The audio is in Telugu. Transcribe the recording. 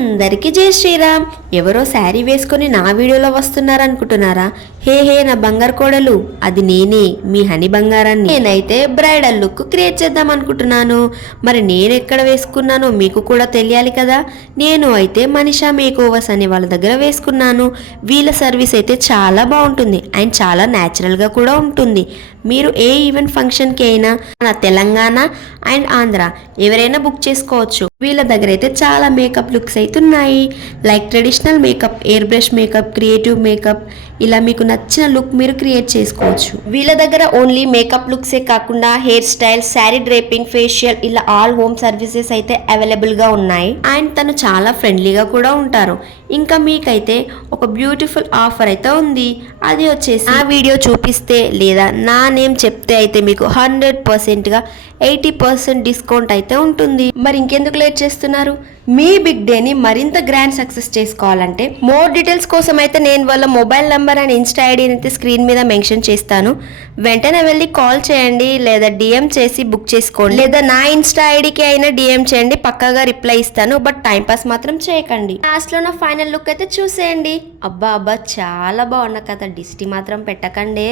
అందరికీ జై శ్రీరామ్. ఎవరో శారీ వేసుకొని నా వీడియోలో వస్తున్నారనుకుంటున్నారా? హే నా బంగారు కోడలు, అది నేనే, మీ హనీ బంగారాన్ని. నేనైతే బ్రైడల్ లుక్ క్రియేట్ చేద్దాం అనుకుంటున్నాను. మరి నేను ఎక్కడ వేసుకున్నానో మీకు కూడా తెలియాలి కదా. నేను అయితే మనీషా మేకోవర్స్ అనే వాళ్ళ దగ్గర వేసుకున్నాను. వీళ్ళ సర్వీస్ అయితే చాలా బాగుంటుంది అండ్ చాలా న్యాచురల్గా కూడా ఉంటుంది. మీరు ఏ ఈవెంట్ ఫంక్షన్కి అయినా మన తెలంగాణ అండ్ ఆంధ్ర ఎవరైనా బుక్ చేసుకోవచ్చు. వీళ్ళ దగ్గర అయితే చాలా మేకప్ లుక్స్ అయితే ఉన్నాయి. Like traditional makeup, air brush makeup, creative makeup, ఇలా మీకు నచ్చిన లుక్ మీరు క్రియేట్ చేసుకోవచ్చు. వీళ్ళ దగ్గర ఓన్లీ మేకప్ లుక్సే కాకుండా hair style, sari draping, facial, ఇలా ఆల్ హోమ్ సర్వీసెస్ అయితే అవైలబుల్ గా ఉన్నాయి. అండ్ తను చాలా ఫ్రెండ్లీగా కూడా ఉంటారు. ఇంకా మీకైతే ఒక బ్యూటిఫుల్ ఆఫర్ అయితే ఉంది. అది వచ్చేసి ఆ వీడియో చూపిస్తే లేదా నా నేమ్ చెప్తే అయితే మీకు 100%గా 80% డిస్కౌంట్ అయితే ఉంటుంది. మరి ఇంకెందుకు లేట్ చేస్తున్నారు? మీ బిగ్ డేని మరింత గ్రాండ్ సక్సెస్ చేసుకోవాలంటే మోర్ డీటెయిల్స్ కోసం అయితే నేను వాళ్ళ మొబైల్ నెంబర్ అండ్ ఇన్స్టా ఐడిని అయితే స్క్రీన్ మీద మెన్షన్ చేస్తాను. వెంటనే వెళ్ళి కాల్ చేయండి లేదా డిఎం చేసి బుక్ చేసుకోండి. లేదా నా ఇన్స్టా ఐడికి అయినా డిఎం చేయండి, పక్కాగా రిప్లై ఇస్తాను. బట్ టైం పాస్ మాత్రం చేయకండి. లాస్ట్ లో నా ఫైనల్ లుక్ అయితే చూసేయండి. అబ్బా చాలా బాగున్నా కదా, దిష్టి మాత్రం పెట్టకండి.